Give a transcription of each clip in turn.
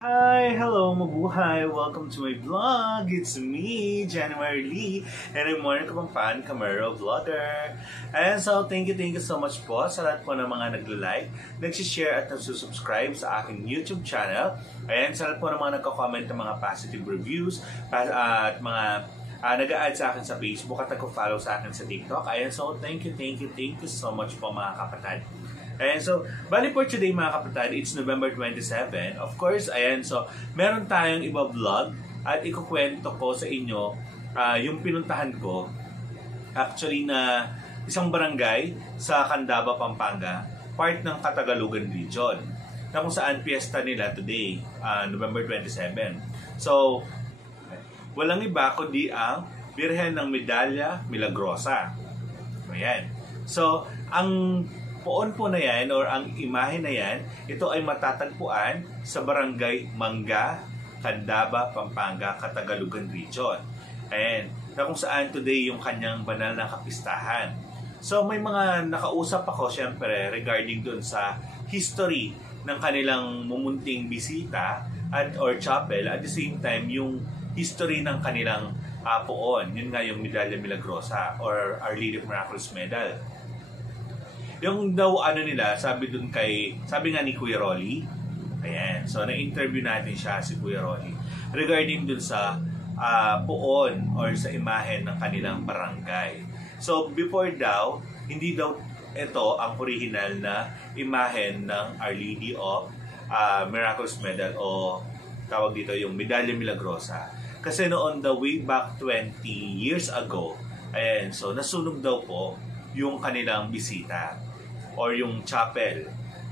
Hi! Hello, mabuhay! Welcome to my vlog! It's me, January Lee, and I'm Monica Kapampan, Camaro Vlogger. And so, thank you so much po sa lahat po ng mga nagla-like, nagsishare at nagsusubscribe sa aking YouTube channel. And sa lahat po ng mga nagko-comment ng mga positive reviews at mga nag-a-add sa akin sa Facebook at nagko-follow sa akin sa TikTok. Ayan, so thank you so much po mga kapatid. Ayan, so, bali for today mga kapatid, it's November 27. Of course, ayan, so, meron tayong iba vlog at ikukwento ko sa inyo yung pinuntahan ko. Actually na isang barangay sa Candaba, Pampanga, part ng Catagalugan Region, na kung saan piyesta nila today, November 27. So, walang iba kundi ang Birhen ng Medalya Milagrosa. Ayan. So, ang poon po na yan or ang imahe na yan, ito ay matatagpuan sa Barangay Mangga, Candaba, Pampanga, Catagalugan Region. Ayan, na kung saan today yung kanyang banal na kapistahan. So may mga nakausap ako syempre regarding dun sa history ng kanilang mumunting bisita or chapel, at the same time yung history ng kanilang poon. Yun nga yung Medalya Milagrosa or Our Lady of Miraculous Medal. Yung daw nila, sabi nga ni Kuya Rolly, ayan, so na-interview natin siya, si Kuya Rolly, regarding dun sa poon or sa imahen ng kanilang barangay. So before daw, hindi daw ito ang original na imahen ng Our Lady of Miraculous Medal o tawag dito yung Medalya Milagrosa. Kasi noon the way back 20 years ago, ayan, so nasunog daw po yung kanilang bisita or yung chapel.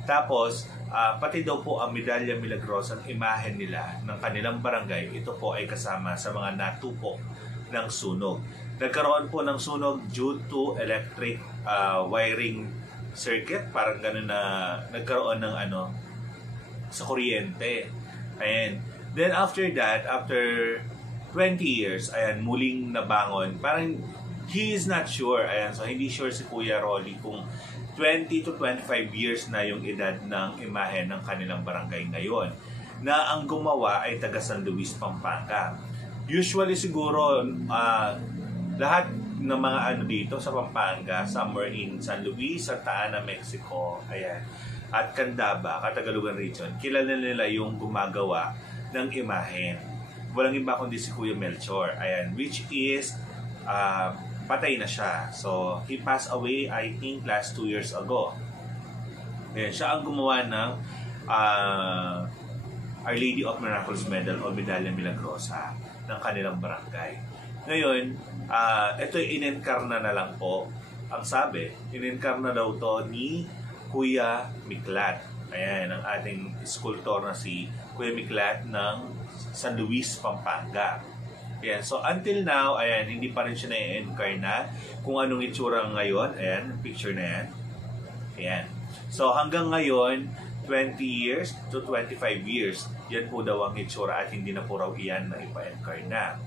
Tapos, pati daw po ang Medalya Milagrosa, ang imahen nila ng kanilang barangay, ito po ay kasama sa mga natupok ng sunog. Nagkaroon po ng sunog due to electric wiring circuit, parang gano'n na nagkaroon ng sa kuryente. Ayan. Then after that, after 20 years, ayan, muling nabangon. Parang he is not sure. Ayan, so hindi sure si Kuya Rolly kung 20 to 25 years na yung edad ng imahen ng kanilang barangay ngayon, na ang gumawa ay taga San Luis, Pampanga. Usually siguro lahat ng mga dito sa Pampanga, somewhere in San Luis, Santa Ana, Mexico, ayan, at Candaba, Catagalugan Region, kilala nila yung gumagawa ng imahen. Walang iba kundi si Kuya Melchor, ayan, which is patay na siya. So, he passed away, I think, last 2 years ago. Ayan, siya ang gumawa ng Our Lady of Miraculous Medal o Medalya Milagrosa ng kanilang barangay. Ngayon, ito in-encarna na lang po. Ang sabi, in-encarna daw to ni Kuya Miklat. Ayan, ang ating sculptor na si Kuya Miklat ng San Luis, Pampanga. Ayan, so until now, ayan, hindi pa rin siya na-encarna kung anong itsura ngayon. Ayan, picture na yan. Ayan. So hanggang ngayon, 20 years to 25 years, yan po daw ang itsura at hindi na po raw iyan na ipa-encarna.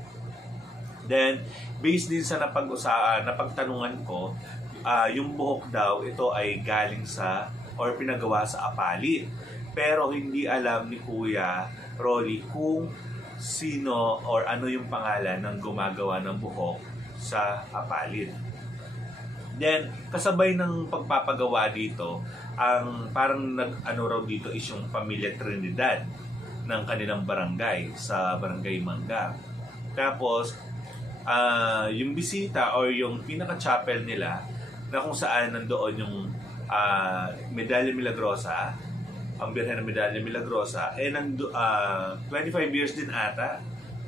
Then, based din sa napagtanungan ko, yung buhok daw, ito ay galing sa or pinagawa sa apalit. Pero hindi alam ni Kuya Rolly kung sino or ano yung pangalan ng gumagawa ng buhok sa apalit. Then, kasabay ng pagpapagawa dito, ang parang raw dito is yung Pamilya Trinidad ng kanilang barangay sa Barangay Mangga. Tapos, yung bisita or yung pinaka-chapel nila na kung saan nandoon yung Medalya Milagrosa, ang Birhen ng Medalya Milagrosa, 25 years din ata.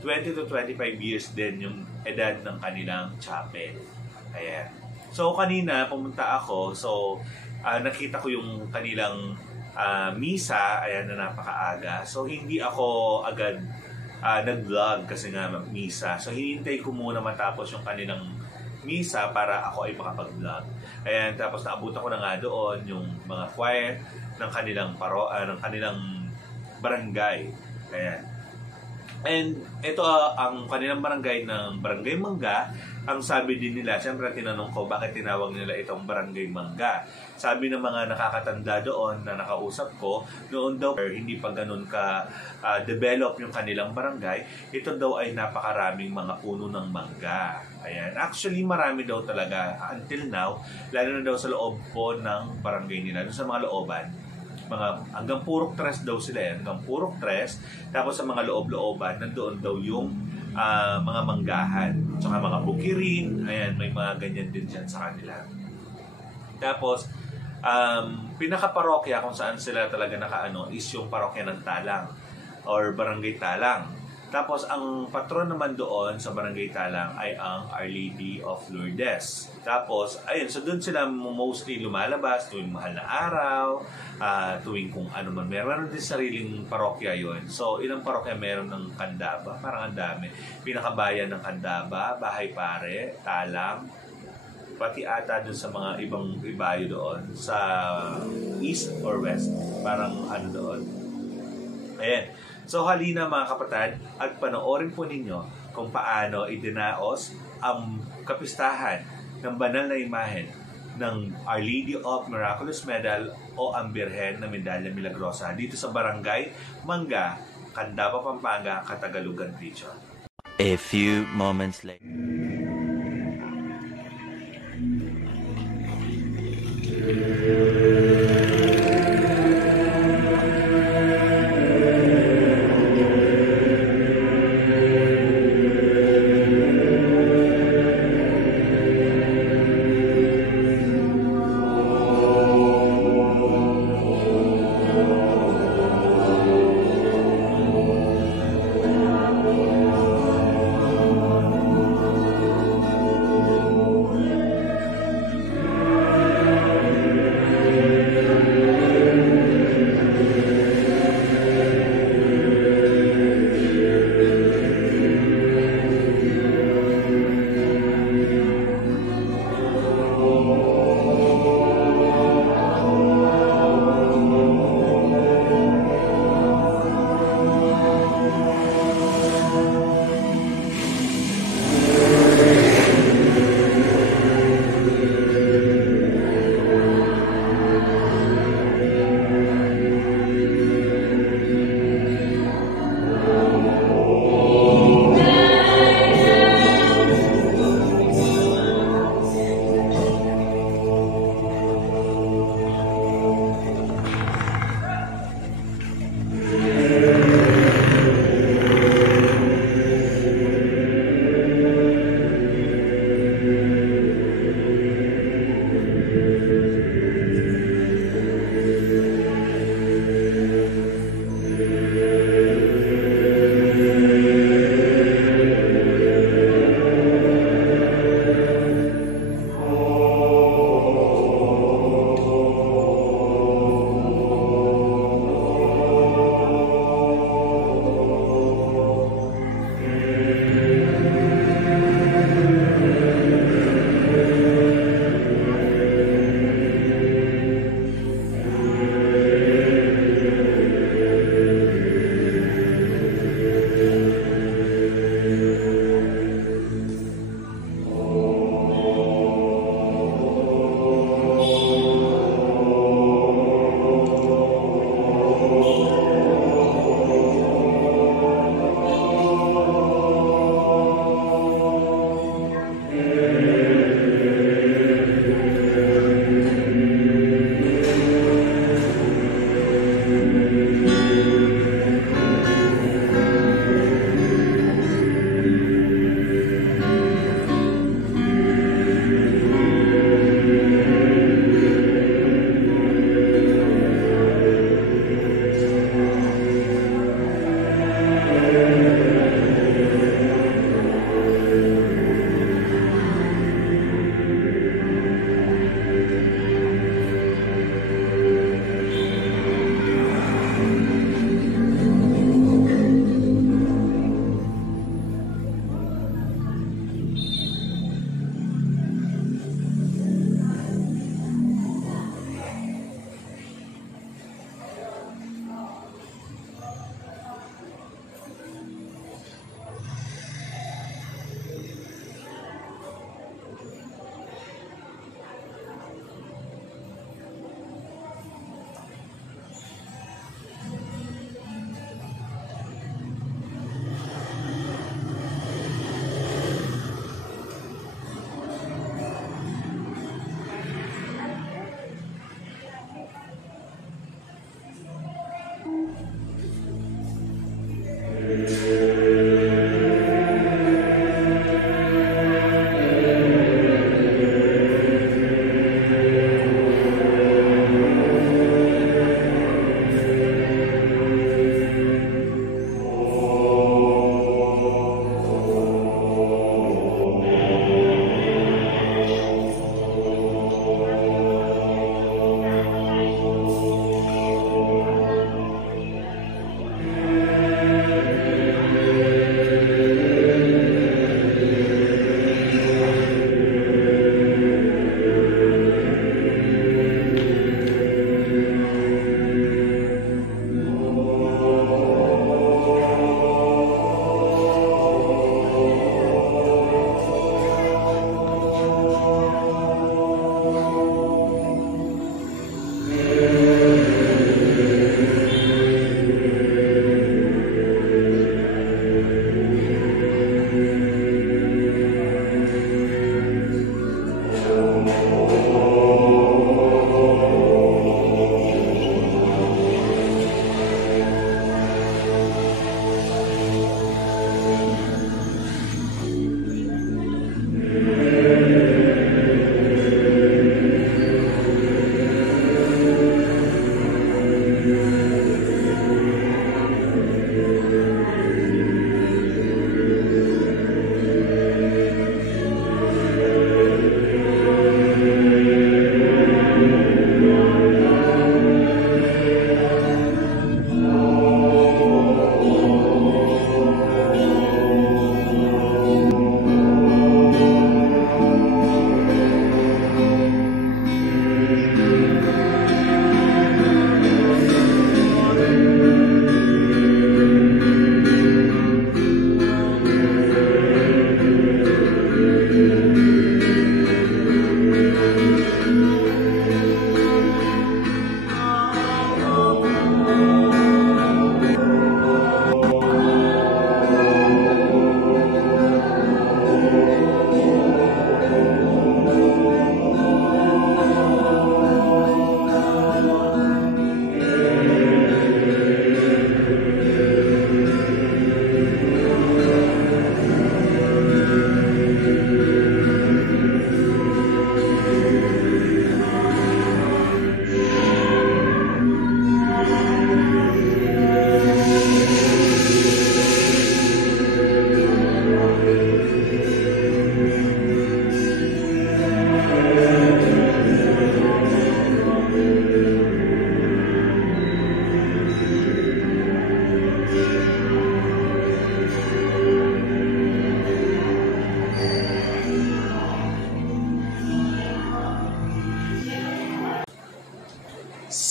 20 to 25 years din yung edad ng kanilang chapel. Ayan. So, kanina, pumunta ako. So, nakita ko yung kanilang misa. Ayan, na napakaaga. So, hindi ako agad nag-vlog kasi nga misa. So, hinintay ko muna matapos yung kanilang misa para ako ay makapag-vlog. Ayan, tapos naabutan ko na nga doon yung mga choir ng kanilang ng kanilang barangay. Ayan. And ito ang kanilang barangay ng Barangay Mangga. Ang sabi din nila, siyempre tinanong ko bakit tinawag nila itong Barangay Mangga. Sabi ng mga nakakatanda doon na nakausap ko, noon daw hindi pa ganun ka-develop yung kanilang barangay, ito daw ay napakaraming mga puno ng mangga. Ayan. Actually, marami daw talaga until now, lalo na daw sa loob po ng barangay nila, sa mga looban. Hanggang purok tres daw sila, hanggang purok tres. Tapos sa mga loob-looban, nandoon daw yung mga manggahan, tsaka mga bukirin. Ayan, may mga ganyan din dyan sa kanila. Tapos pinaka-parokya kung saan sila talaga nakaano is yung parokya ng Talang or Barangay Talang. Tapos ang patron naman doon sa Barangay Talang ay ang Our Lady of Lourdes. Tapos ayun, so doon sila mostly lumalabas tuwing mahal na araw, tuwing kung ano man. Meron din sariling parokya yon. So ilang parokya meron ng Candaba? Parang ang dami. Pinakabayan ng Candaba, Bahay Pare, Talang, pati ata dun sa mga ibang ibayo doon sa east or west. Parang ano doon. Ayan. So halina mga kapatid at panoorin po ninyo kung paano idinaos ang kapistahan ng banal na imahen ng Our Lady of Miraculous Medal o ang Birhen na Medalya Milagrosa dito sa Barangay Mangga, Candaba, Pampanga, Catagalugan Region. A few moments later.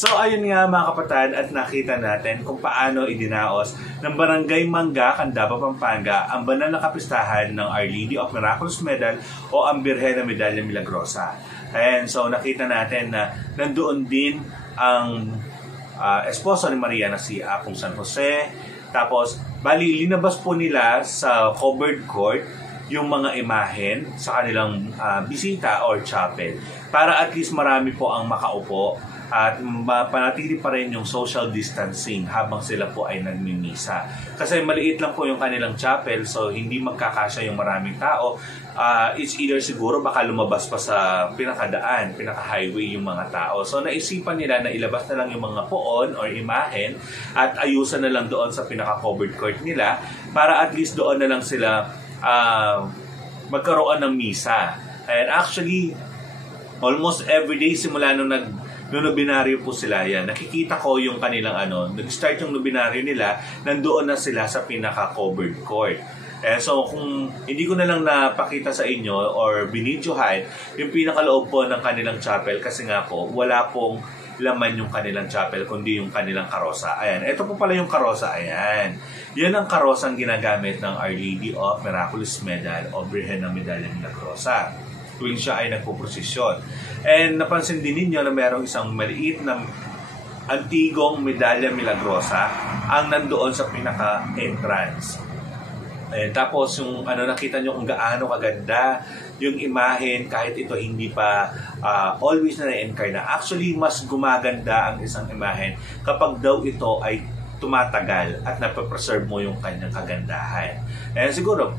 So ayun nga mga kapatid, at nakita natin kung paano idinaos ng Barangay Mangga, Candaba, Pampanga ang banal na kapistahan ng Our Lady of Miraculous Medal o ang Birhen na Medalya Milagrosa. And so nakita natin na nandoon din ang esposo ni Maria na si Apong San Jose. Tapos bali linabas po nila sa covered court yung mga imahen sa kanilang bisita or chapel para at least marami po ang makaupo at panatili pa rin yung social distancing habang sila po ay nagmimisa. Kasi maliit lang po yung kanilang chapel, so hindi magkakasya yung maraming tao. It's either siguro baka lumabas pa sa pinakadaan, pinaka-highway yung mga tao. So naisipan nila na ilabas na lang yung mga poon or imahen at ayusan na lang doon sa pinaka-covered court nila para at least doon na lang sila magkaroon ng misa. And actually, almost every day simula nung nobinaryo po sila yan, nakikita ko yung kanilang nag-start yung nobinaryo nila, nandoon na sila sa pinaka-covered court. So kung hindi ko na lang napakita sa inyo or binidyohan yung pinakaloob po ng kanilang chapel kasi nga po, wala pong laman yung kanilang chapel kundi yung kanilang karosa. Ayan, ito po pala yung karosa. Ayan. Yan ang karosang ginagamit ng Our Lady of Miraculous Medal o Birhen ng Medalya Milagrosa tuwing siya ay nagpuprosesyon. And napansin din ninyo na mayroong isang maliit na antigong Medalya Milagrosa ang nandoon sa pinaka-entrance. Tapos yung nakita nyo kung gaano kaganda yung imahen kahit ito hindi pa always na na-encarna. Actually, mas gumaganda ang isang imahen kapag daw ito ay tumatagal at napapreserve mo yung kanyang kagandahan. And siguro,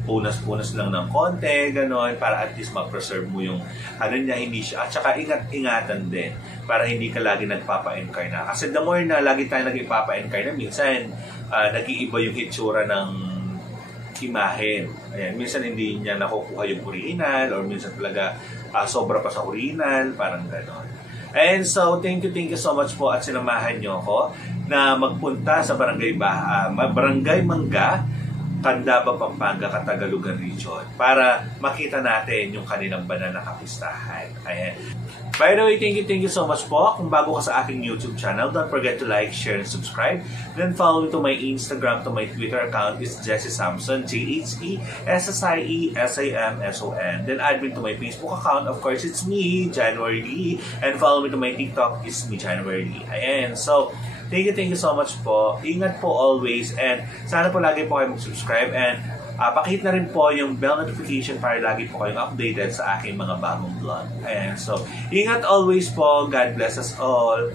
punas-punas lang ng konti, gano'n, para at least ma-preserve mo yung ano niya, hindi siya. At saka ingat-ingatan din para hindi ka lagi nagpapa-encarna. Kasi the more na lagi tayo nagpapa-encarna, minsan nag-iiba yung hitsura ng imahen. Ayan, minsan hindi niya nakukuha yung original or minsan talaga sobra pa sa original, parang gano'n. And so, thank you so much po at sinamahan niyo ako na magpunta sa Barangay Mangga, Candaba, Pampanga, Catagalugan Region para makita natin yung kanilang banana kapistahan. Ayan. By the way, thank you so much po. Kung bago ka sa aking YouTube channel, don't forget to like, share, and subscribe. Then follow me to my Instagram, to my Twitter account. It's Jessie Samson, JHESSIESAMSON. Then add me to my Facebook account. Of course, it's me, January Lee. And follow me to my TikTok, it's me, January Lee. Ayan. So, thank you so much po. Ingat po always. And sana po lagi po kayo mag-subscribe. And pakihit na rin po yung bell notification para lagi po kayong updated sa aking mga bagong vlog. And so, ingat always po. God bless us all.